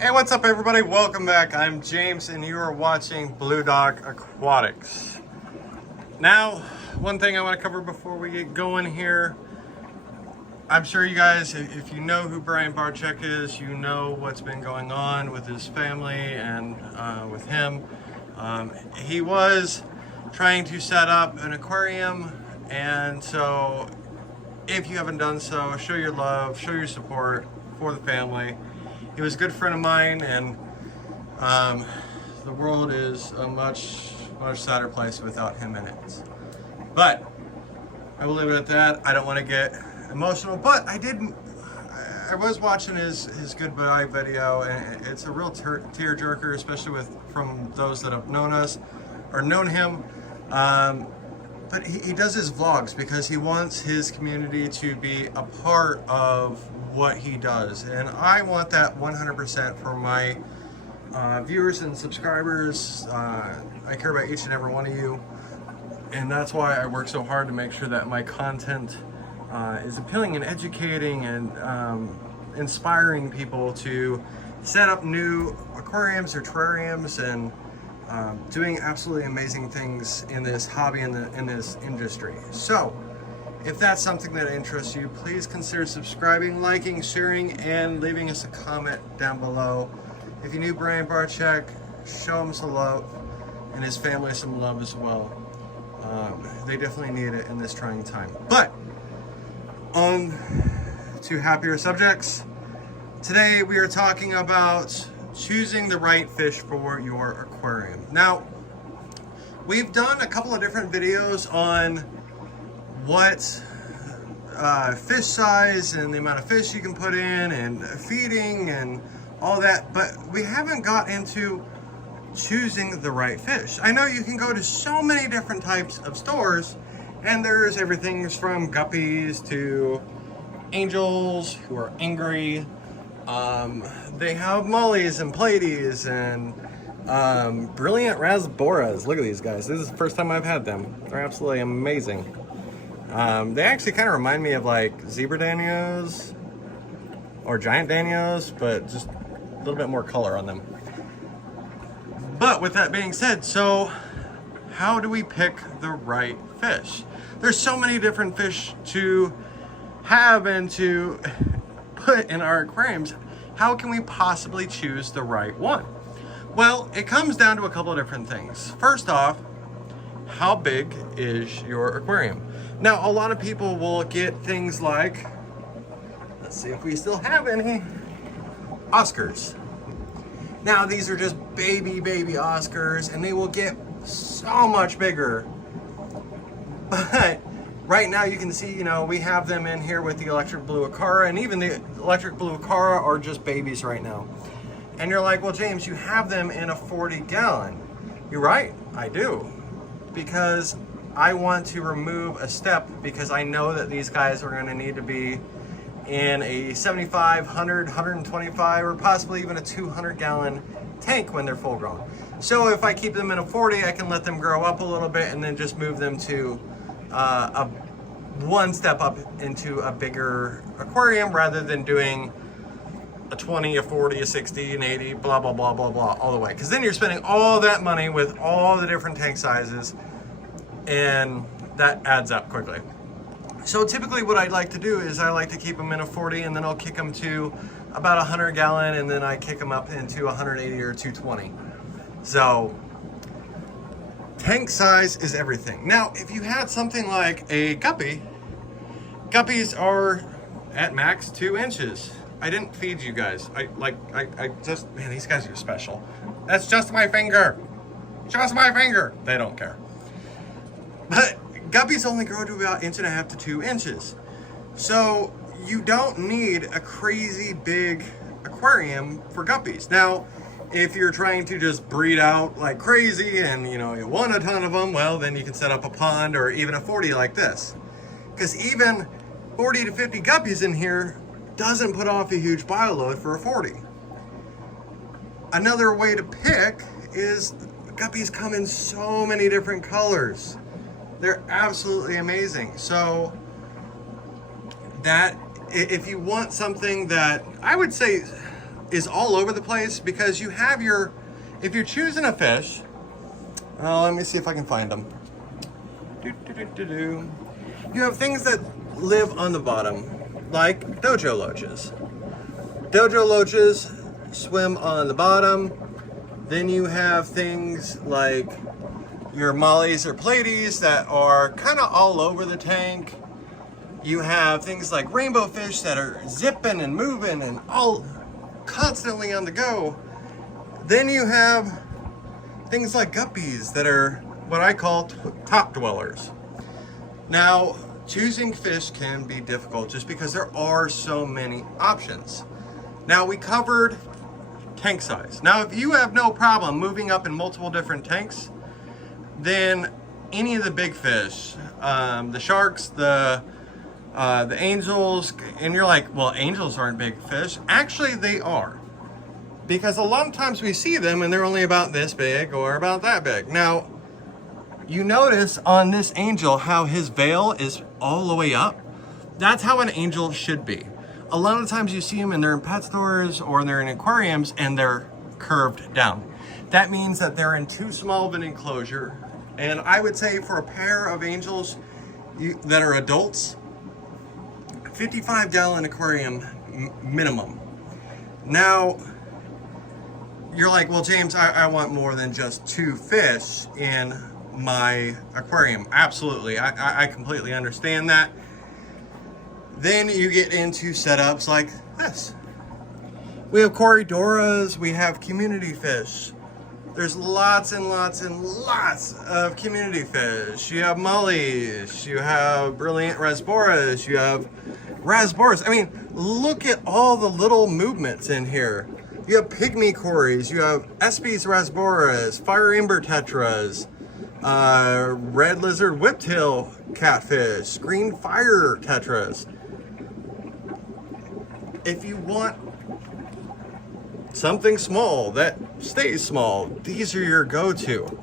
Hey, what's up everybody? Welcome back. I'm James and you are watching Blue Dog Aquatics. Now, one thing I want to cover before we get going here. I'm sure you guys, if you know who Brian Barczyk is, you know what's been going on with his family and with him. He was trying to set up an aquarium, and so if you haven't done so, show your love, show your support for the family. He was a good friend of mine, and the world is a much sadder place without him in it. But I will leave it at that. I don't want to get emotional, but I was watching his goodbye video, and it's a real tearjerker, especially from those that have known us or known him. But he does his vlogs because he wants his community to be a part of what he does. And I want that 100% for my viewers and subscribers. I care about each and every one of you. And that's why I work so hard to make sure that my content is appealing and educating and inspiring people to set up new aquariums or terrariums and doing absolutely amazing things in this hobby, in this industry. So if that's something that interests you, please consider subscribing, liking, sharing, and leaving us a comment down below. If you knew Brian Barczyk, show him some love, and his family some love as well. They definitely need it in this trying time. But on to happier subjects. Today we are talking about choosing the right fish for your aquarium. Now, we've done a couple of different videos on what fish size and the amount of fish you can put in and feeding and all that, but we haven't got into choosing the right fish. I know you can go to so many different types of stores, and there's everything from Guppies to angels who are angry. They have mollies and platies and brilliant rasboras. Look at these guys. This is the first time I've had them. They're absolutely amazing. They actually kind of remind me of like zebra danios or giant danios, but just a little bit more color on them. But with that being said, so how do we pick the right fish? There's so many different fish to have and to put in our aquariums. How can we possibly choose the right one? Well, it comes down to a couple of different things. First off, how big is your aquarium? Now, a lot of people will get things like, let's see if we still have any, Oscars. Now, these are just baby Oscars, and they will get so much bigger. But right now you can see, we have them in here with the electric blue Aquara, and even the electric blue Aquara are just babies right now. And you're like, well, James, you have them in a 40-gallon. You're right, I do. Because I want to remove a step, because I know that these guys are going to need to be in a 75, 100, 125, or possibly even a 200-gallon tank when they're full grown. So if I keep them in a 40, I can let them grow up a little bit and then just move them to one step up into a bigger aquarium, rather than doing a 20, a 40, a 60, an 80, blah, blah, blah, blah, blah, all the way. Because then you're spending all that money with all the different tank sizes, and that adds up quickly. So typically what I'd like to do is I like to keep them in a 40, and then I'll kick them to about a 100-gallon, and then I kick them up into 180 or 220. So tank size is everything. Now, if you had something like a guppy, guppies are at max 2 inches. I didn't feed you guys. I just, man, these guys are special. That's just my finger. Just my finger. They don't care. But guppies only grow to about 1.5 to 2 inches. So you don't need a crazy big aquarium for guppies. Now, if you're trying to just breed out like crazy and you want a ton of them, well, then you can set up a pond or even a 40 like this. Because even 40 to 50 guppies in here doesn't put off a huge bioload for a 40. Another way to pick is guppies come in so many different colors. They're absolutely amazing. So that if you want something that I would say is all over the place because you have your, if you're choosing a fish, let me see if I can find them. You have things that live on the bottom, like dojo loaches. Dojo loaches swim on the bottom. Then you have things like your mollies or platies that are kind of all over the tank. You have things like rainbow fish that are zipping and moving and all constantly on the go. Then you have things like guppies that are what I call top dwellers. Now, choosing fish can be difficult just because there are so many options. Now, we covered tank size. Now, if you have no problem moving up in multiple different tanks, then any of the big fish, the sharks, the angels, and you're like, well, angels aren't big fish. Actually, they are. Because a lot of times we see them and they're only about this big or about that big. Now, you notice on this angel how his veil is all the way up. That's how an angel should be. A lot of times you see them and they're in pet stores or they're in aquariums and they're curved down. That means that they're in too small of an enclosure. And I would say for a pair of angels that are adults, 55-gallon aquarium minimum. Now, you're like, well, James, I want more than just 2 fish in my aquarium. Absolutely, I completely understand that. Then you get into setups like this. We have corridoras, we have community fish. There's lots and lots and lots of community fish. You have mollies, you have brilliant rasboras, you have rasboras. I mean, look at all the little movements in here. You have pygmy cories, you have Espes rasboras, fire amber tetras, red lizard whiptail catfish, green fire tetras. If you want something small that stays small, these are your go-to.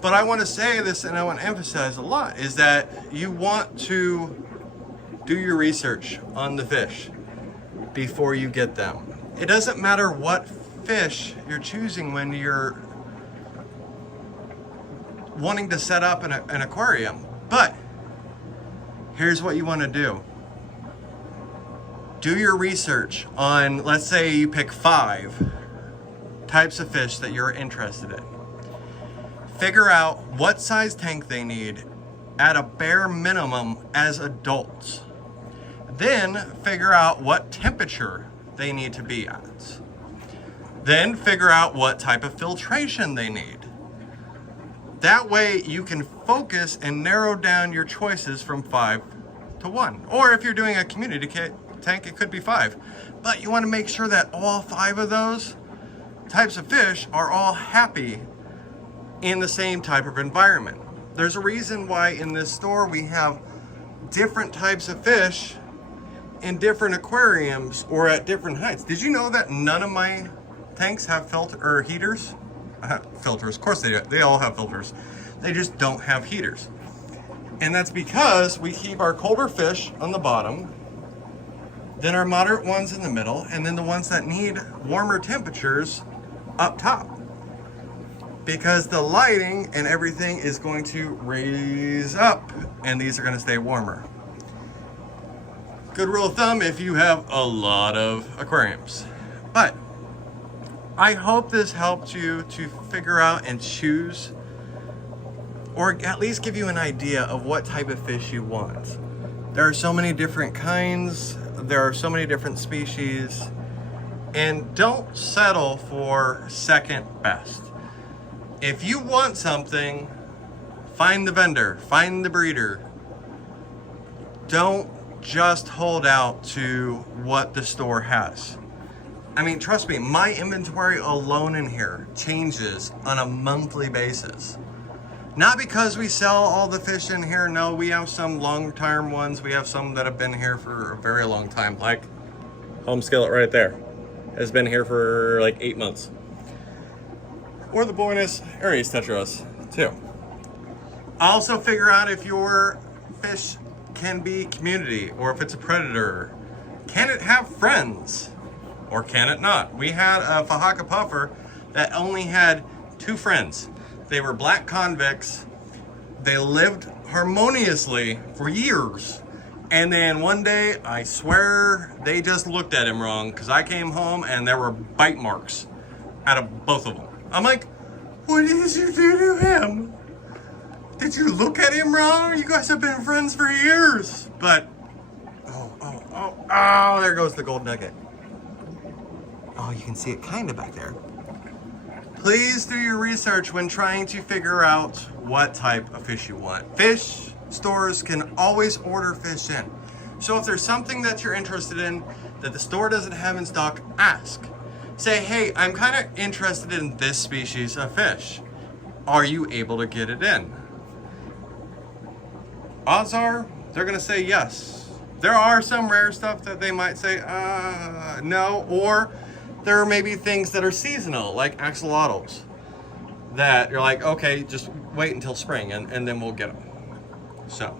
But I want to say this, and I want to emphasize a lot, is that you want to do your research on the fish before you get them. It doesn't matter what fish you're choosing when you're wanting to set up an aquarium, but here's what you want to do. Do your research on, let's say you pick 5 types of fish that you're interested in. Figure out what size tank they need at a bare minimum as adults. Then figure out what temperature they need to be at. Then figure out what type of filtration they need. That way you can focus and narrow down your choices from 5 to 1. Or if you're doing a community tank, it could be 5. But you want to make sure that all 5 of those types of fish are all happy in the same type of environment. There's a reason why in this store we have different types of fish in different aquariums or at different heights. Did you know that none of my tanks have heaters? Filters, of course they do. They all have filters. They just don't have heaters. And that's because we keep our colder fish on the bottom, then our moderate ones in the middle, and then the ones that need warmer temperatures up top. Because the lighting and everything is going to raise up, and these are going to stay warmer. Good rule of thumb if you have a lot of aquariums. But I hope this helped you to figure out and choose, or at least give you an idea of what type of fish you want. There are so many different kinds, there are so many different species, and don't settle for second best. If you want something, find the vendor, find the breeder. Don't just hold out to what the store has. I mean, trust me, my inventory alone in here changes on a monthly basis. Not because we sell all the fish in here, no, we have some long-term ones. We have some that have been here for a very long time, like Home Skillet right there. Has been here for like 8 months. Or the Buenos Aires Tetras, too. Also figure out if your fish can be community or if it's a predator. Can it have friends? or can it not? We had a Fahaka puffer that only had 2 friends. They were black convicts. They lived harmoniously for years. And then one day, I swear, they just looked at him wrong, because I came home and there were bite marks out of both of them. I'm like, what did you do to him? Did you look at him wrong? You guys have been friends for years. But, oh, there goes the gold nugget. Oh, you can see it kind of back there. Please do your research when trying to figure out what type of fish you want. Fish stores can always order fish in. So if there's something that you're interested in that the store doesn't have in stock, ask. Say, hey, I'm kind of interested in this species of fish. Are you able to get it in? Odds are they're gonna say yes. There are some rare stuff that they might say no, or there may be things that are seasonal, like axolotls, that you're like, okay, just wait until spring and then we'll get them. So,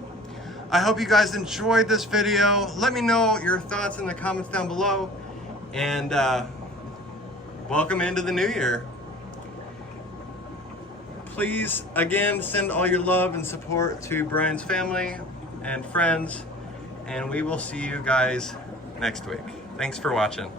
I hope you guys enjoyed this video. Let me know your thoughts in the comments down below. And welcome into the new year. Please, again, send all your love and support to Brian's family and friends. And we will see you guys next week. Thanks for watching.